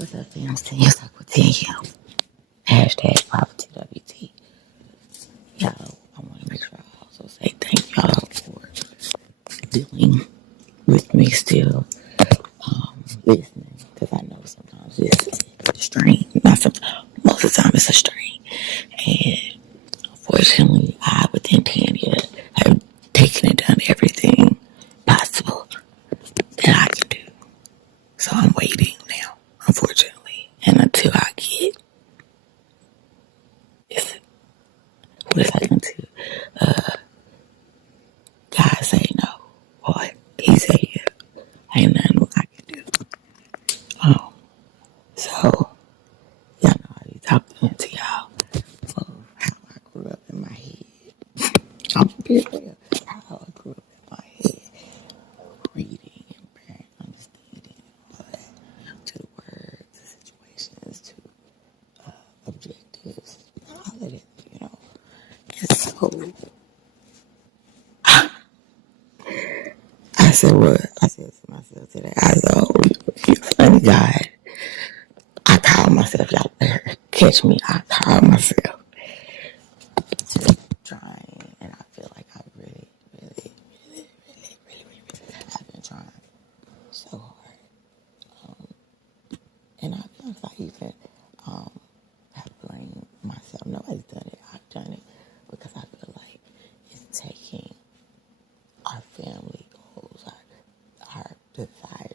What's up, fam? It's like with 10 Hashtag poverty WT. Y'all, I want to make sure I also say thank y'all for dealing with me still listening. Because I know sometimes it's a strain. Not sometimes, most of the time it's a strain. And unfortunately, I, within 10 years, have taken and done everything possible that I can do. So I'm waiting now, unfortunately. And until I get this, what is I going to God say no, or he say yeah. Ain't nothing I can do. Um, so, y'all know I be talking to y'all of how I grew up in my head. I'm being real. How I grew up in my head. Reading and parent understanding, all that. To the words, to situations, to objectives, all of it, you know. And so, I said what? I said to myself today, I said, oh, you're a funny guy. I call myself, y'all better catch me. I call myself to trying, and I feel like I really, I've been trying so hard. And I feel like I even have blamed myself. Nobody's done it. I've done it because I feel like it's taking our family goals, our desires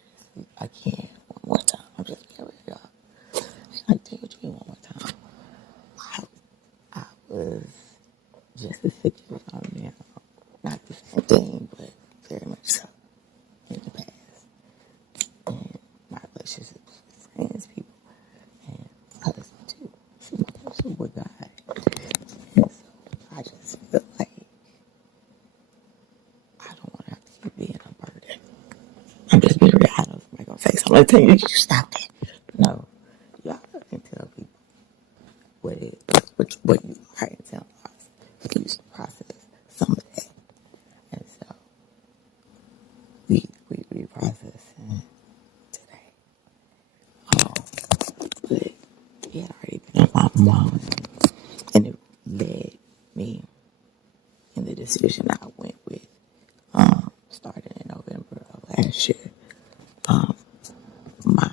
again one more time. I'm just being real, y'all. I tell you one more time. I was just as sick as I'm now. Not the same thing, but very much so in the past. And my relationships with friends, people, and others too. So my relationship with God. And so I just feel like I don't want to have to keep being a burden. I'm just being real. I know somebody's going to say something. Tell you stop that. No. Y'all can tell people what it is, what you are and tell us. You used to process some of that. And so we processing today. But it had already been on my mind, and it led me in the decision I went with, starting in November of last year. My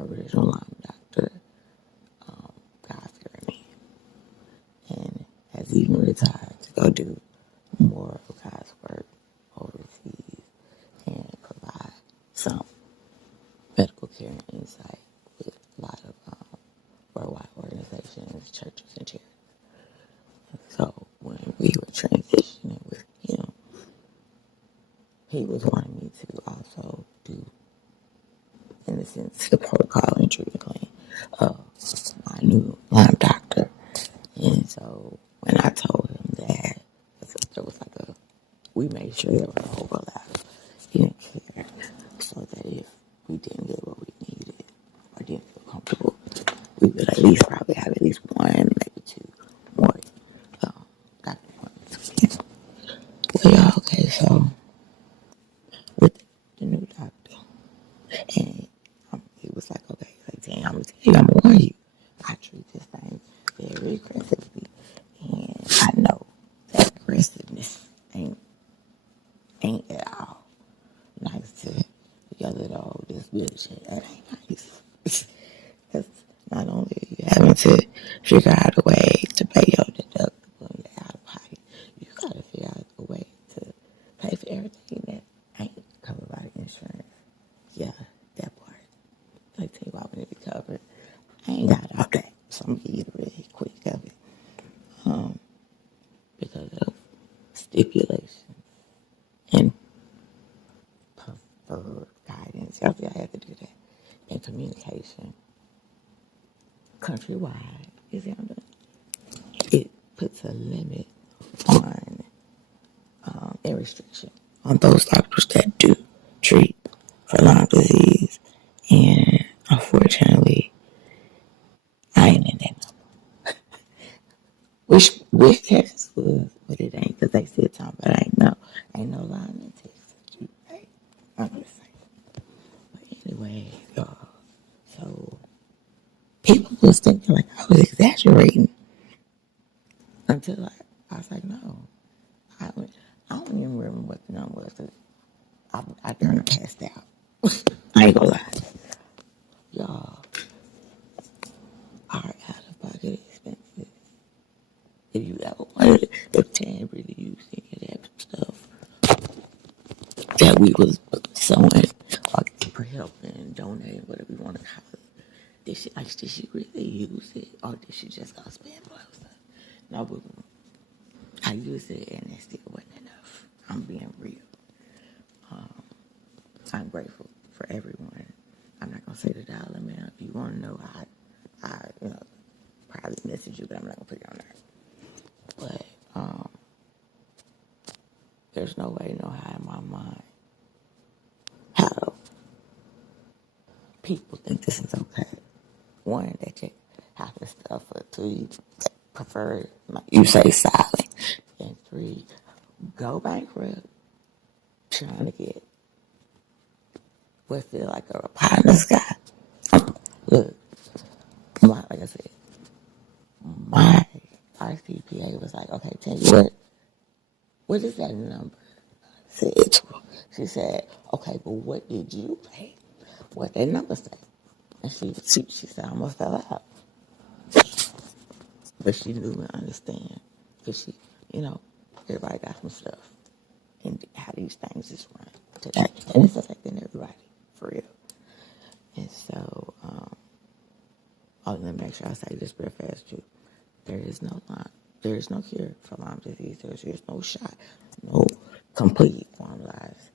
original Lyme doctor, God fearing me, and has even retired to go do more of God's work overseas and provide some medical care and insight with a lot of worldwide organizations, churches, and charities. So when we were transitioning with him, he was wanting me to also do, in a sense, the protocol and treatment plan of my new Lyme doctor. And so when I told him that, there was like we made sure there was an overlap in care so that if we didn't get what we needed or didn't feel comfortable, we would at least probably have at least one, maybe two more doctor appointments. Well, y'all, okay, so with the new doctor, and he was like, okay, he's like, dang, I'm going to tell you, I'm going to warn you. I treat this thing very aggressively, and I know that aggressiveness ain't at all nice to your little this wheelchair. That ain't nice. Because not only are you having to figure out a way to pay your deductible and your out of pocket, you got to figure out a way to pay for everything that ain't covered by the insurance. Yeah, that part. Like, tell you why would it be covered? I ain't got all that. So I'm going to give you the really quick of it. Because of stipulations and preferred guidance. I had to do that. And communication. Countrywide is under. It puts a limit on a restriction on those doctors that do treat for Lyme disease. And unfortunately, I ain't in that number. Wish Texas was, but it ain't because they still talking about ain't no Lyme in Texas. Right? I'm just saying. But anyway, y'all. So was thinking like I was exaggerating until I was like, no, I, I don't even remember what the number was. I turned passed out. I ain't gonna lie. Y'all are out of pocket expenses. If you ever wanted, if Tan really used any of that stuff that we was sewing or for helping, donating, whatever you want to call it, did she really use it or did she just go spend clothes? No, boo. I used it and it still wasn't enough. I'm being real. I'm grateful for everyone. I'm not gonna say the dollar amount. If you want to know, I probably message you, but I'm not gonna put it on there. But there's no way, no how in my mind how people think this is okay. One, that you have to stuff for. Two, you prefer you say silent, and three, go bankrupt trying to get what feel like a pie in the sky. Look, like I said, my RCPA was like, okay, tell you what is that number? I said, she said, okay, but what did you pay? What that number say? And she said, I almost fell out. But she knew and understand. Because everybody got some stuff. And how these things is run today. And it's affecting everybody, for real. And so, let me make sure I say this real fast too. There is no Lyme. There is no cure for Lyme disease. There's no shot, no complete formalized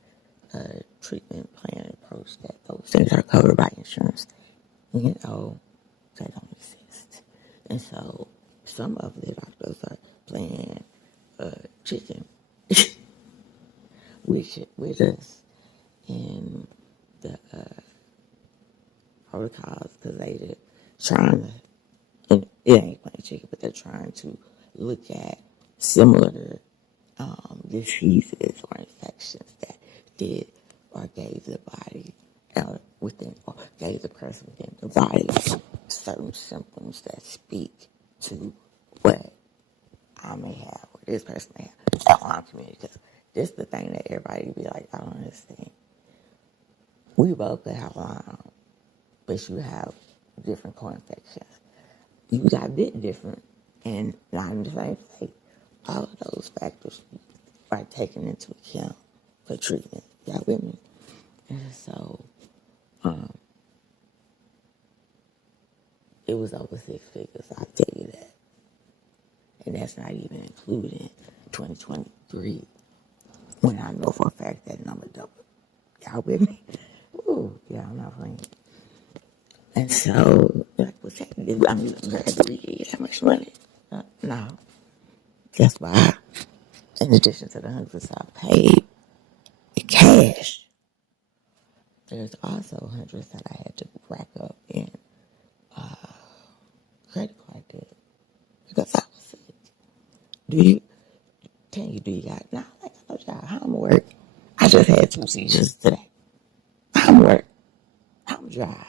treatment plan approach that those things are covered by insurance. They don't exist. And so some of the doctors are playing chicken with us in the protocols because they're trying to, and it ain't playing chicken, but they're trying to look at similar diseases or infections that did or gave the body or gave the person within the body certain symptoms that speak to what I may have or this person may have in our community. Because this is the thing that everybody be like, I don't understand. We both could have Lyme, but you have different co-infections. You got bit different and not in the same place. All of those factors are taken into account for treatment. Y'all with me? And so, it was over 6 figures, I'll tell you that. And that's not even including 2023, when I know for a fact that number doubled. Y'all with me? Ooh, yeah, I'm not playing. And so, what's happening? I mean, girl, do we get that much money? No. Guess why? In addition to the hundreds I paid in cash, there's also hundreds that I had to rack up in credit card debt because I was sick. Do you got, now, like I told y'all, how I'm work. I just had 2 seizures today. I'm work. I'm drive.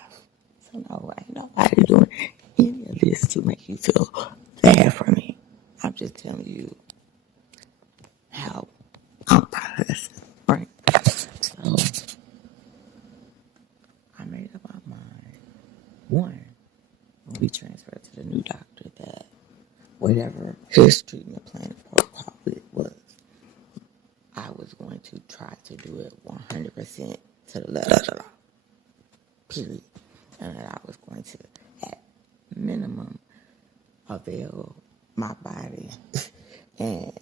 So no, ain't nobody doing any of this to make you feel bad for me. I'm just telling you how I'm processing, right? So I made up my mind. One, when we transferred to the new doctor, that whatever his treatment plan protocol it was, I was going to try to do it 100% to the letter of the law. Period. And that I was going to, at minimum, avail my body and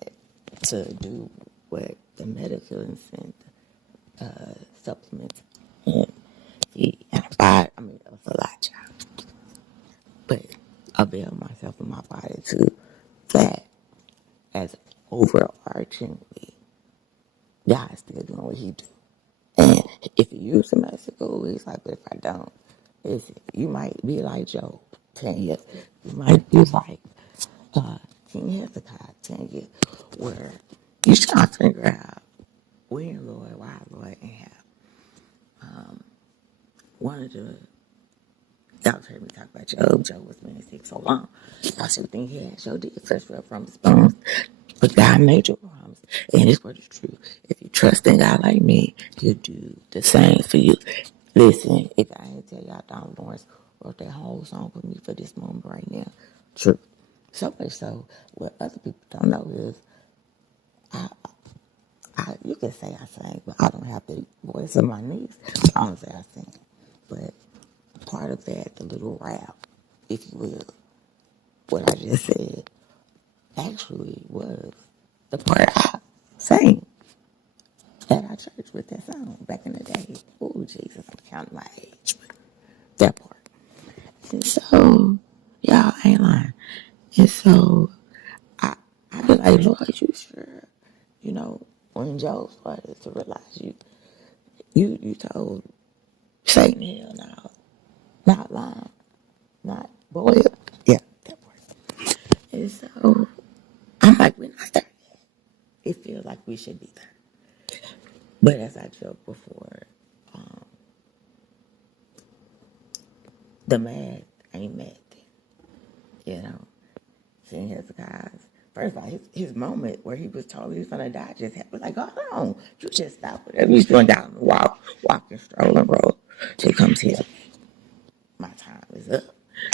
to do what the medical and supplements and feed and buy. I mean, that was a lot, y'all. But avail myself and my body to that as overarchingly, God still doing what he do. And if you use the medical, he's like, but if I don't, you might be like Job, 10 years. You might be like King Hezekiah, 10 years, where you trying to figure out when, Lord, why, Lord, and how. One of the Y'all heard me talk about Job. Job was being sick so long. Y'all should think he had your did fresh well from his bones. But God made you a promise. And this word is true. If you trust in God like me, he'll do the same for you. Listen, if I ain't tell y'all Don Lawrence wrote that whole song for me for this moment right now, true. So much so, what other people don't know is, you can say I sing, but I don't have the voice of my niece. I don't say I sing. But part of that, the little rap, if you will, what I just said, actually was the part I sang at our church with that song back in the day. Oh, Jesus, I'm counting my age. But that part. And so, y'all ain't lying. And so, I be like, Lord, you sure? You know, when Joe started to realize you told Satan, hell no, not lying, not boy. Yeah, that part. And so, I'm like, we're not there yet. It feels like we should be there. But as I joked before, the math ain't math. You know, seeing Hezekiah's, first of all, his moment where he was told he was going to die just happened. Like, hold on, you just stop whatever you're doing down the walking, strolling road till it comes here. My time is up.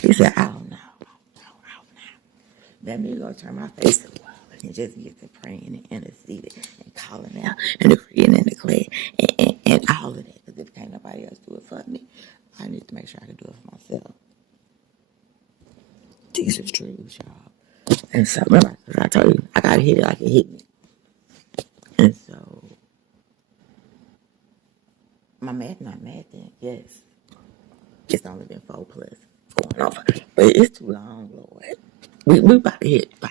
He said, I don't know. Let me go turn my face to the wall and just get to praying and interceding and calling out and decreeing and declaring and all of that. Because if can't nobody else do it for me, I need to make sure I can do it for myself. These are true, y'all. And so, remember, as I told you, I got to hit it like it hit me. And so, my math not math then, yes. It's only been 4 plus going on. But it's too long, Lord. We about to hit 5.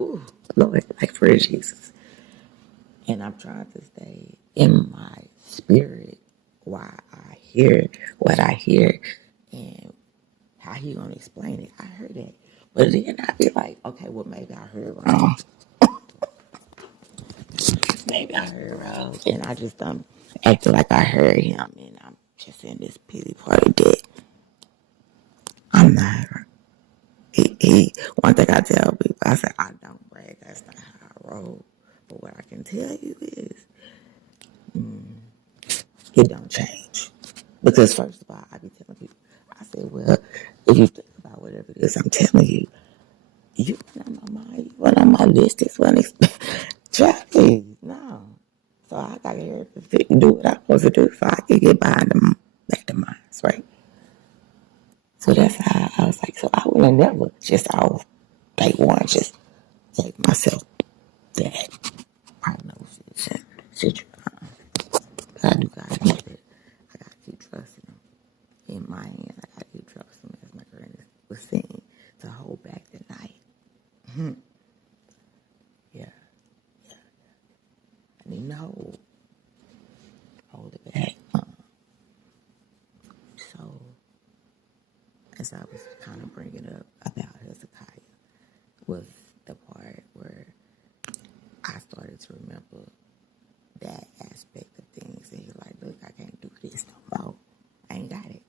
Ooh, Lord, like for Jesus. And I'm trying to stay in my spirit while I hear what I hear and how he gonna explain it. I heard that. But then I be like, okay, well maybe I heard wrong. Maybe I heard wrong. And I just acting like I heard him and I'm just in this pity party that I'm not. One thing I tell people, I say, I don't brag, that's not how I roll. But what I can tell you is, it don't change. Because first of all, I be telling people, I say, well, if you think about whatever it is I'm telling you, you went on my mind, you went on my list, this one, exactly, no. So I got to hear it and do what I'm supposed to do so I can get behind them, back to mine, right? So that's how I was like, so I would have never just off day one, just take myself that prognosis and situation. I do got to know that I got to keep trusting them. In my hand, I got to keep trusting them, as my girl was saying, to hold back the night. Yeah. I need to hold it back. So, as I was kind of bringing up about Hezekiah, was the part where I started to remember that aspect of things. And he's like, look, I can't do this no more. I ain't got it.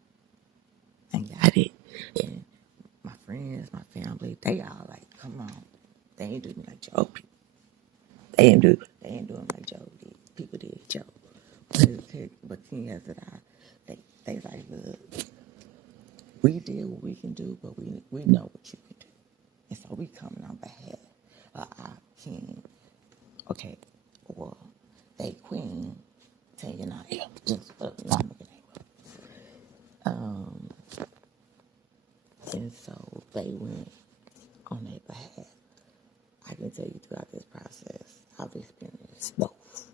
And my friends, my family, they all like, come on. They ain't do me like Joe people. They ain't do him like Joe did. People did Joe. But King Hezekiah, they like, look, we did what we can do, but we know what you can do. And so we coming on behalf of our king. Okay, well, they queen, Tanganaya. Just not making and so they went on their behalf. I can tell you throughout this process, I've experienced both.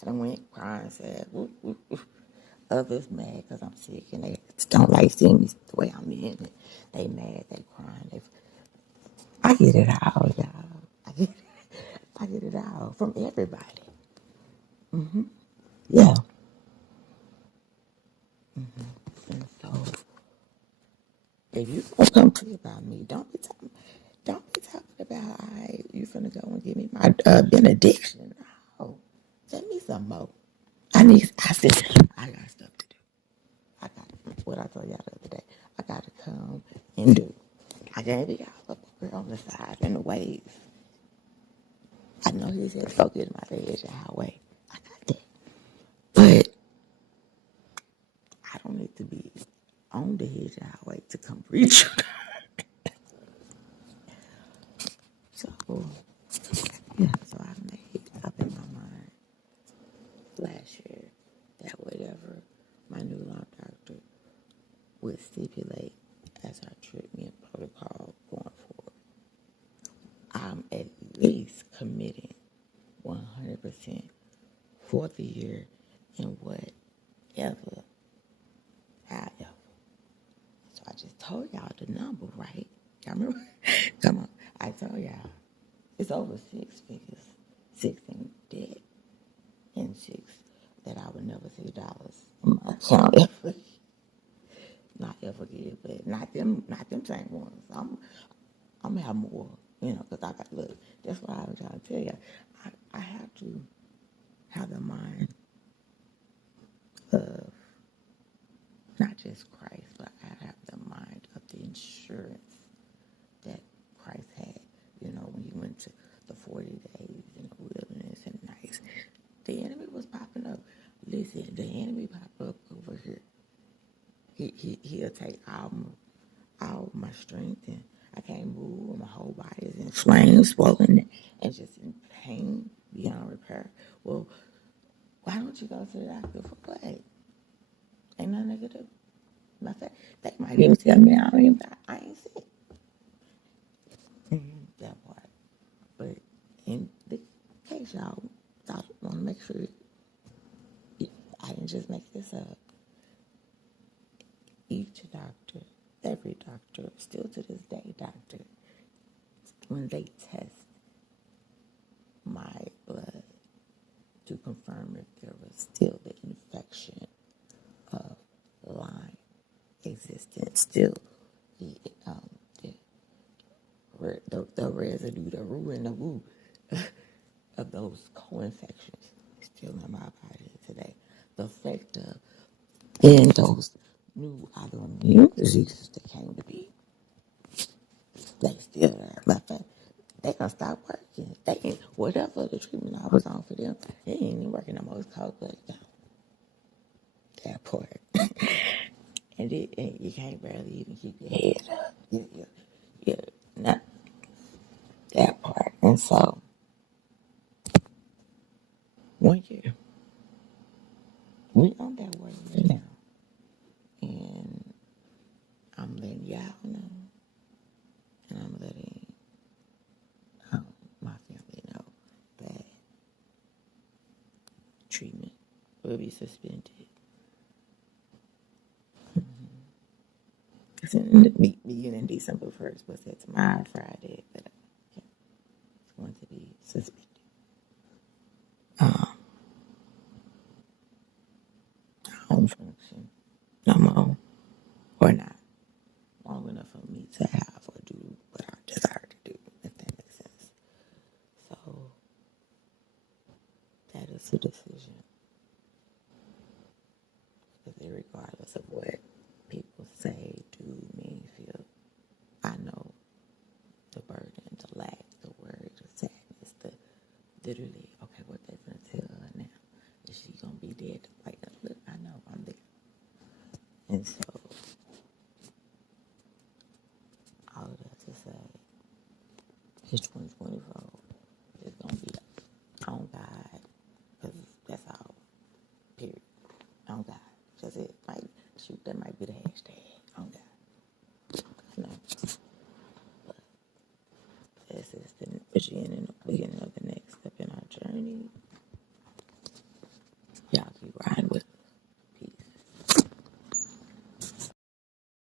I done went crying, said, whoop, whoop, whoop. Others mad because I'm sick and they don't like seeing me the way I'm in it. They mad, they crying. I get it all, y'all. I get it all from everybody. Yeah. And so, if you gonna come to about me, don't be talking about, all right, you finna go and give me my benediction. No, send me some more. I said, I got stuff to do. I got what I told y'all the I gotta come and do. I can't be all up here on the side in the waves. I know he said go get him out of the edge of the highway. I got that. But I don't need to be on the edge of the highway to come reach you. So, yeah, so I made up in my mind last year that whatever my new law doctor would stipulate as our treatment protocol going forward, I'm at least committing 100% for the year in whatever, however. So I just told y'all the number, right? Y'all remember? Come on. I told y'all it's over 6 figures, 6 in debt, and 6 that I would never see dollars in my account ever. Not ever get, but not them same ones. I'm gonna have more, because I got look. That's what I was trying to tell you. I have to have the mind of not just Christ, but I have the mind of the insurance that Christ had. When he went to the 40 days in the wilderness and nights, the enemy was popping up. Listen, the enemy popped up over here. He'll take all my strength, and I can't move. My whole body is inflamed, swollen, and just in pain beyond repair. Well, why don't you go to the doctor for what? Ain't nothing they could do. Matter of fact, they might even tell me I ain't sick. That part. But in the case y'all want to make sure I didn't just make this up. Each doctor, every doctor, still to this day, doctor, when they test my blood to confirm if there was still the infection of Lyme existent, still the residue, the root and the woo of those co-infections still in my body today. The effect of in those new autoimmune diseases that came to be, they still there. Matter of fact, they gonna stop working. They ain't, whatever the treatment I was on for them, it ain't even working no more. It's cold-blooded now. That part. And you can't barely even keep your head up. Yeah, not that part. And so, 1 year, we on that way right now. And I'm letting y'all know, and I'm letting my family know that treatment will be suspended. It's in the beginning December 1st, but it's tomorrow, Friday, but it's going to be suspended. Home function, no more, or not long enough for me to have or do what I desire to do, if that makes sense. So that is a decision. Because regardless of what people say, do, mean, feel, I know the burden, the lack, the worry, the sadness, the literally, okay, what they gonna tell her now? Is she gonna be dead? Like, look, I know I'm there. And so, all of that to say, it's 2024. It's gonna be on God, because that's all. Period. On God. That's it. Like, shoot, that might be the hashtag. On God. I know. But this is the beginning of the next step in our journey.